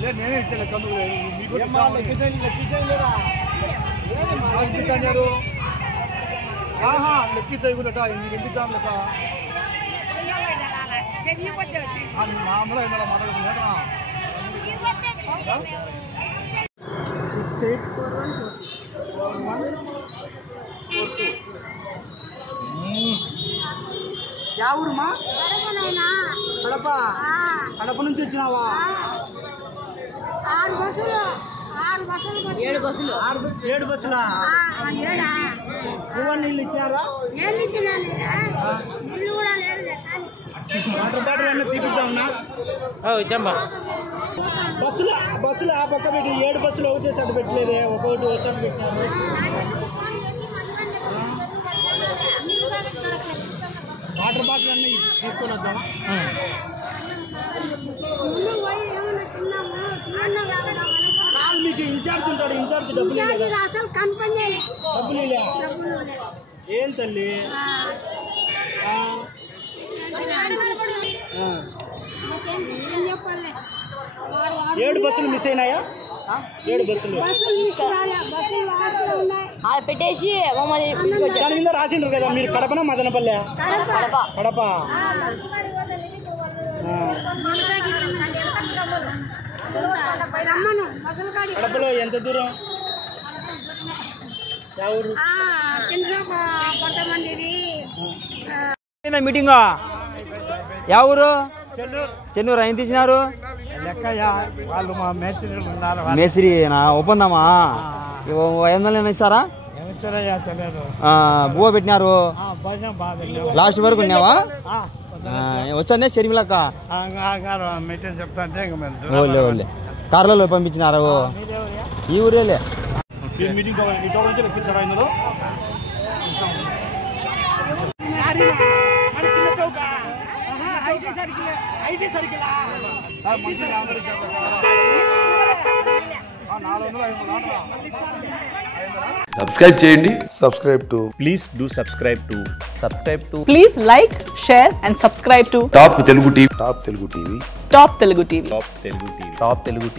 నేనే ఇచ్చాను కందులు లెక్కించకుండా ఎందుకు మామూలు మాట్లాడుతున్నా ఊరుమా కడప కడప నుంచి వచ్చినావా 6 బస్సులు 7 బస్సులు 7 బస్సులా నీళ్ళు ఇచ్చారా నీళ్ళు కూడా లేదు వాటర్ బాటిల్ అన్నీ తీపిద్దామన్నా ఇచ్చామ్మా బస్సులు ఆ పక్క పెట్టి 7 బస్సులు ఒకటే సైడ్ పెట్టలేదే ఒక్కొక్కటి ఒకసారి పెట్టినారు వాటర్ బాటిల్ అన్నీ తీసుకొని వద్దామా మీకు ఇన్ఛార్జ్ ఉంటాడు ఇన్ఛార్జ్ డబ్బులు అసలు కనపడి ఏం తల్లి 7 బస్సులు మిస్ అయినాయా 7 బస్సులు పెట్టేసి దాని మీద రాసిండ్రు కదా మీరు కడపనా మదనపల్లె కడప కడపలో ఎంత దూరం మీటింగ్ యా ఊరు చెన్నూరు ఆయన తీసినారు వాళ్ళు మా మేస్త్రి ఉన్నారు మేస్త్రి ఒప్పందమా 500 ఇస్తారా బువ్వ పెట్టినారు లాస్ట్ వరకు ఉన్నావా వచ్చానే షర్మిలక్క మీటింగ్ చెప్తా అంటే ఓలే కార్లలో పంపించినారు ఈ ఊరేలే మీటింగ్ ఎక్కించారా ఇందులో సబ్స్క్రైబ్ చేయండి Please do subscribe to Please like, share and subscribe to top Telugu TV Top Telugu TV. Top Telugu TV.